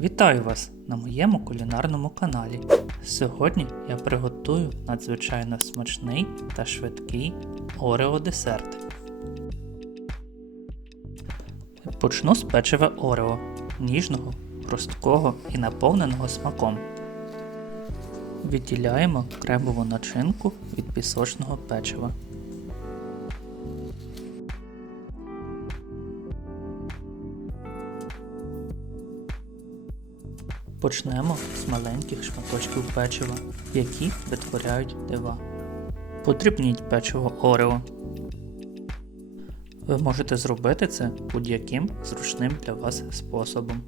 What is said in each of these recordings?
Вітаю вас на моєму кулінарному каналі. Сьогодні я приготую надзвичайно смачний та швидкий Орео десерт. Почну з печива Орео, ніжного, хрусткого і наповненого смаком. Відділяємо кремову начинку від пісочного печива. Почнемо з маленьких шматочків печива, які витворяють дива. Подрібніть печиво Орео. Ви можете зробити це будь-яким зручним для вас способом.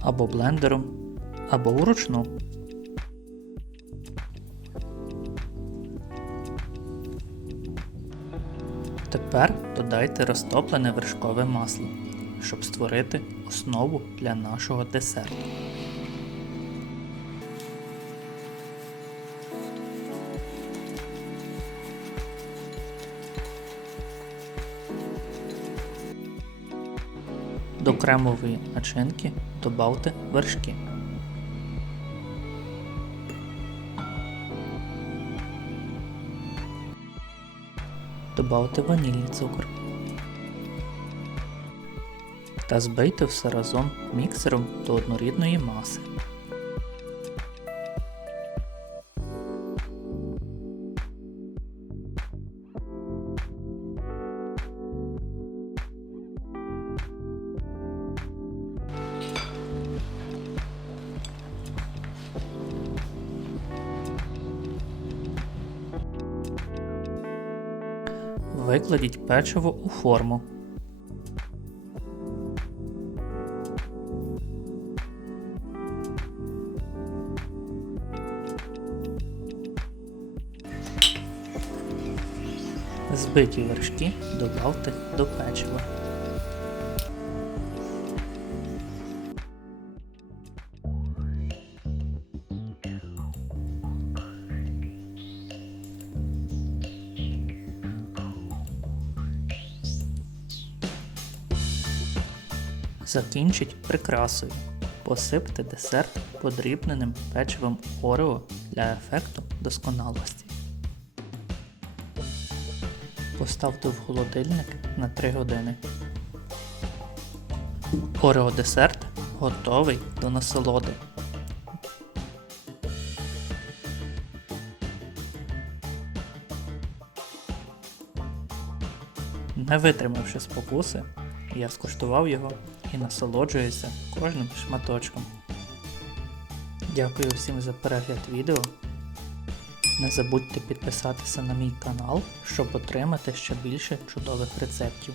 Або блендером, або вручну. Тепер додайте розтоплене вершкове масло, щоб створити основу для нашого десерту. До кремової начинки добавте вершки. Добавте ванільний цукор та збийте все разом міксером до однорідної маси. Викладіть печиво у форму. Збиті вершки добавте до печива. Закінчіть прикрасою. Посипте десерт подрібненим печивом Орео для ефекту досконалості. Поставте в холодильник на 3 години. Орео десерт готовий до насолоди. Не витримавши спокуси, я скуштував його і насолоджуюся кожним шматочком. Дякую всім за перегляд відео. Не забудьте підписатися на мій канал, щоб отримати ще більше чудових рецептів.